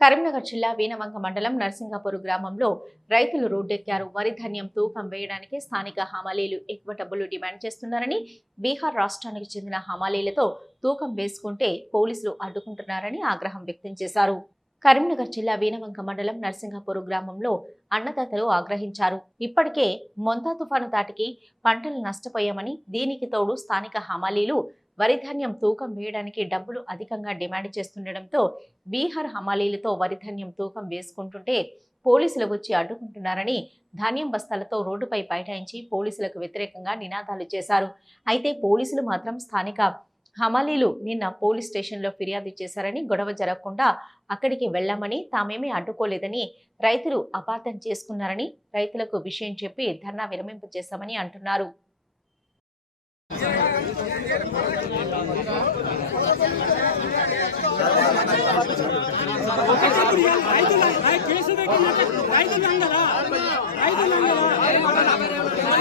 కరీంనగర్ జిల్లా వీణవంక మండలం నర్సింగాపూర్ గ్రామంలో రైతులు రోడ్డెక్కారు. వరి ధాన్యం తూకం వేయడానికి స్థానిక హమాలీలు ఎక్కువ డబ్బులు డిమాండ్ చేస్తున్నారని బీహార్ రాష్ట్రానికి చెందిన హమాలీలతో తూకం వేసుకుంటే పోలీసులు అడ్డుకుంటున్నారని ఆగ్రహం వ్యక్తం చేశారు. కరీంనగర్ జిల్లా వీనవంక మండలం నర్సింగాపూర్ గ్రామంలో అన్నదాతలు ఆగ్రహించారు. ఇప్పటికే మొంతా తుఫాను దాటికి పంటలు నష్టపోయామని దీనికి తోడు స్థానిక హమాలీలు వరి ధాన్యం తూకం వేయడానికి డబ్బులు అధికంగా డిమాండ్ చేస్తుండటంతో బీహార్ హమాలీలతో వరి ధాన్యం తూకం వేసుకుంటుంటే పోలీసులు వచ్చి అడ్డుకుంటున్నారని ధాన్యం బస్తాలతో రోడ్డుపై బైఠాయించి పోలీసులకు వ్యతిరేకంగా నినాదాలు చేశారు. అయితే పోలీసులు మాత్రం స్థానిక హమాలీలు నిన్న పోలీస్ స్టేషన్లో ఫిర్యాదు చేశారని గొడవ జరగకుండా అక్కడికి వెళ్ళామని తామేమీ అడ్డుకోలేదని రైతులు అపార్థం చేసుకున్నారని రైతులకు విషయం చెప్పి ధర్నా విరమింపజేశామని అంటున్నారు. రైతులు రై- కేసు పెట్టినట్టు రైతులు అందరా రైతులు అందరా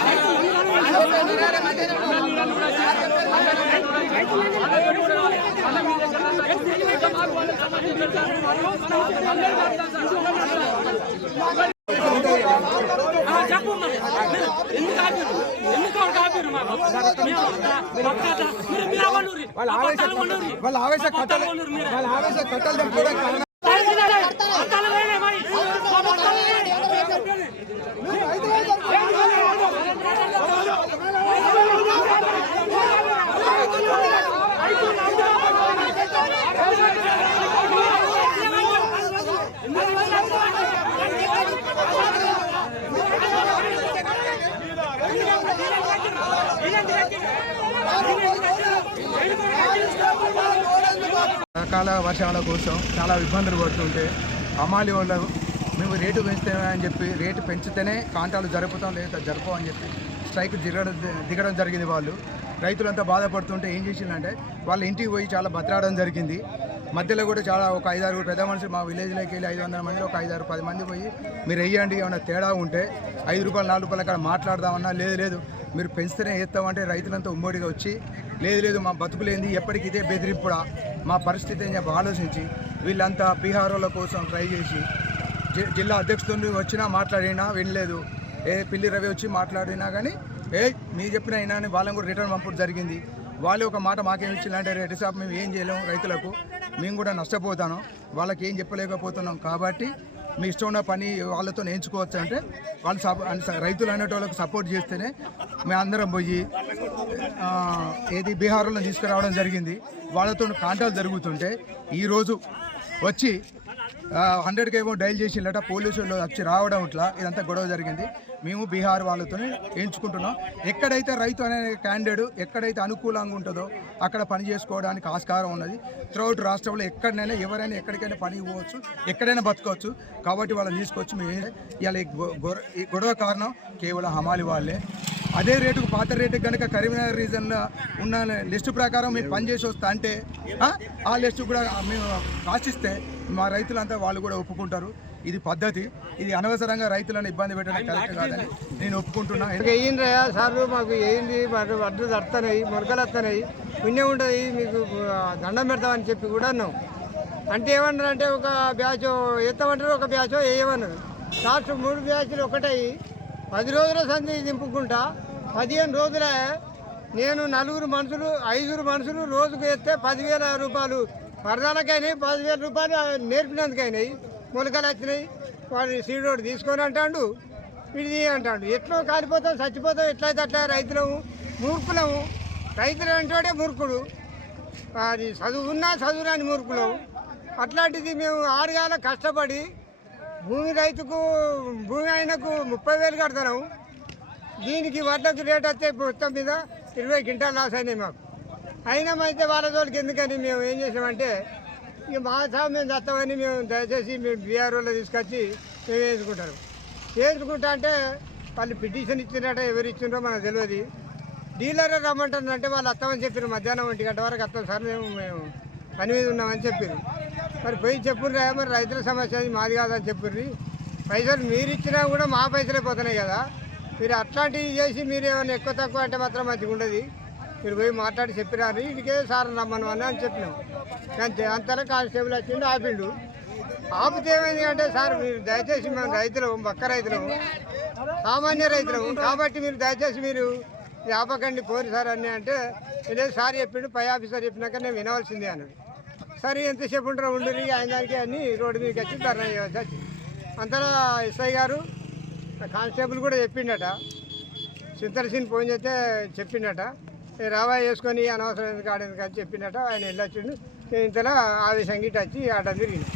చెప్పు మరి ఎందుకు ఆపారు ఎందుకు వాళ్ళ ఆవేశ కట్టలు వాళ్ళ ఆవేశ కట్టలు రకాల వర్షాల కోసం చాలా ఇబ్బందులు పడుతుంటే అమాలి వాళ్ళు మేము రేటు పెంచుతామని అని చెప్పి రేటు పెంచితేనే కాంటాలు జరుపుతాం లేదా జరుపు అని చెప్పి స్ట్రైక్ దిగడం దిగడం జరిగింది వాళ్ళు. రైతులంతా బాధపడుతుంటే ఏం చేసిందంటే వాళ్ళ ఇంటికి పోయి చాలా బతలాడడం జరిగింది. మధ్యలో కూడా చాలా ఒక ఐదారు పెద్ద మనుషులు మా విలేజ్లోకి వెళ్ళి ఐదు వందల మంది ఒక ఐదారు పది మంది పోయి మీరు వెయ్యండి ఏమైనా తేడా ఉంటే ఐదు రూపాయలు నాలుగు రూపాయలు అక్కడ మాట్లాడదామన్నా లేదు లేదు. మీరు పెంచితేనే వేస్తామంటే రైతులంతా ఉమ్మడిగా వచ్చి లేదు లేదు మా బతుకులేంది ఎప్పటికి ఇదే బెదిరింపుడా? మా పరిస్థితి అని చెప్పి ఆలోచించి వీళ్ళంతా బీహారోల కోసం ట్రై చేసి జి- జిల్లా అధ్యక్షుడు వచ్చినా మాట్లాడినా వినలేదు. ఏ పిల్లి రవి వచ్చి మాట్లాడినా కానీ ఏ మీరు చెప్పిన అయినా అని వాళ్ళని కూడా రిటర్న్ పంపడం జరిగింది. వాళ్ళు ఒక మాట మాకేం ఇచ్చిందంటే రెడ్డి సాబ్ మేము ఏం చేయలేము రైతులకు మేము కూడా నష్టపోతాను వాళ్ళకి ఏం చెప్పలేకపోతున్నాం కాబట్టి మీ ఇష్టం ఉన్న పని వాళ్ళతో నేర్చుకోవచ్చు అంటే వాళ్ళు సప అన్- రైతులు అనేటోళ్ళకి సపోర్ట్ చేస్తేనే మేము అందరం పోయి ఏది బీహార్లో తీసుకురావడం జరిగింది. వాళ్ళతో కాంటాలు జరుగుతుంటే ఈరోజు వచ్చి హండ్రెడ్కి ఏమో డైల్ చేసిండట పోలీసులు వచ్చి రావడం ఇట్లా ఇదంతా గొడవ జరిగింది. మేము బీహార్ వాళ్ళతో ఎంచుకుంటున్నాం. ఎక్కడైతే రైతు అనే క్యాండిడేట్ ఎక్కడైతే అనుకూలంగా ఉంటుందో అక్కడ పని చేసుకోవడానికి ఆస్కారం ఉన్నది. త్రూఅవుట్ రాష్ట్రంలో ఎక్కడైనా ఎవరైనా ఎక్కడికైనా పని పోవచ్చు ఎక్కడైనా బతకవచ్చు. కాబట్టి వాళ్ళని తీసుకొచ్చి మేము ఇలా ఈ ఈ గొడవ కారణం కేవలం హమాలి వాళ్ళే. అదే రేటుకు పాత రేటుకు కనుక కరీంనగర్ రీజన్లో ఉన్న లిస్టు ప్రకారం మేము పనిచేసి వస్తా అంటే ఆ, లిస్టు కూడా మేము రాసిస్తే మా రైతులంతా వాళ్ళు కూడా ఒప్పుకుంటారు. ఇది పద్ధతి. ఇది అనవసరంగా రైతులను ఇబ్బంది పెట్టడం కరెక్ట్ కాదని నేను ఒప్పుకుంటున్నా. మాకు వేయిండ్రయ్యా సార్లు మాకు వేయింది మరి వడ్లు తడుతున్నాయి మొలకలు వస్తున్నాయి. పుణ్యం ఉంటుంది మీకు దండం పెడతామని చెప్పి కూడా అన్నాం. అంటే ఏమన్నారు అంటే ఒక బ్యాచ్ ఎత్తమంటారు ఒక బ్యాచ్ వేయమన్నారు. లాస్ట్ మూడు బ్యాచ్లు ఒకటయి పది రోజుల సంధి దింపుకుంటా పదిహేను రోజులే నేను నలుగురు మనుషులు ఐదుగురు మనుషులు రోజుకు వేస్తే పదివేల రూపాయలు. పరదాలకైనాయి పదివేల రూపాయలు నేర్పినందుకైనాయి. మొలకలు వచ్చినాయి. వాడు సీడోడు తీసుకొని అంటాడు ఇది అంటాడు. ఎట్లో కాలిపోతాం చచ్చిపోతాం ఎట్లయితే అట్లా రైతులము? మూర్ఖులము. రైతులు అంటాడే మూర్ఖుడు. అది చదువున్నా చదువురాని మూర్ఖులం అట్లాంటిది మేము ఆరుగాల కష్టపడి భూమి రైతుకు భూమి ఆయనకు ముప్పై వేలు కడతాము దీనికి వడ్లకు రేట్ వస్తే మొత్తం మీద ఇరవై క్వింటాలు లాస్ అయినాయి మాకు. అయినా అయితే వాళ్ళ తోలికి ఎందుకని మేము ఏం చేసామంటే ఇక మా సాగు మేము చేస్తామని మేము దయచేసి మేము బీఆర్ఓలో తీసుకొచ్చి మేము వేసుకుంటారు. వేసుకుంటా అంటే వాళ్ళు పిటిషన్ ఇచ్చినట్ట ఎవరు ఇచ్చిండ్రో మనకు తెలియదు. డీలర్ రమ్మంటారంటే వాళ్ళు వస్తామని చెప్పారు మధ్యాహ్నం ఒంటి గంట వరకు వస్తాం సార్ మేము మేము పని మీద ఉన్నామని చెప్పారు మరి పోయి చెప్పుర్రా మరి రైతుల సమస్య అది మాది కాదని చెప్పుర్రి. పైసలు మీరు ఇచ్చినా కూడా మా పైసలే పోతున్నాయి కదా. మీరు అట్లాంటివి చేసి మీరు ఏమైనా ఎక్కువ తక్కువ అంటే మాత్రం మంచిగా ఉండదు. మీరు పోయి మాట్లాడి చెప్పినారు ఇటుకే సార్ రమ్మను అని అని చెప్పినాం. అంతే అంతలో కానిస్టేబుల్ వచ్చింది ఆపిండు. ఆపితే ఏమైంది అంటే సార్ మీరు దయచేసి మేము రైతులు బక్క రైతులు. సామాన్య రైతులు. కాబట్టి మీరు దయచేసి మీరు ఆపకండి పోరు సార్ అని అంటే లేదు సార్ చెప్పిండు పై ఆఫీసర్ చెప్పినాక నేను వినవలసిందే అన్నాడు. సరే ఎంతసేపు ఉంటారో ఉండరు ఆయన దానికి అన్ని రోడ్డు మీదకి వచ్చి ధర్నా చేయవలసి వచ్చింది. అంతలో ఎస్ఐ గారు కానిస్టేబుల్ కూడా చెప్పిండట. సింతరసీని ఫోన్ చేస్తే చెప్పిండట. రావా వేసుకొని అనవసరం ఎందుకు ఆడేందుకు అని చెప్పిండట. ఆయన వెళ్ళొచ్చిండు. ఇంతలో ఆవేశంగా ఇటు వచ్చి ఆట తిరిగింది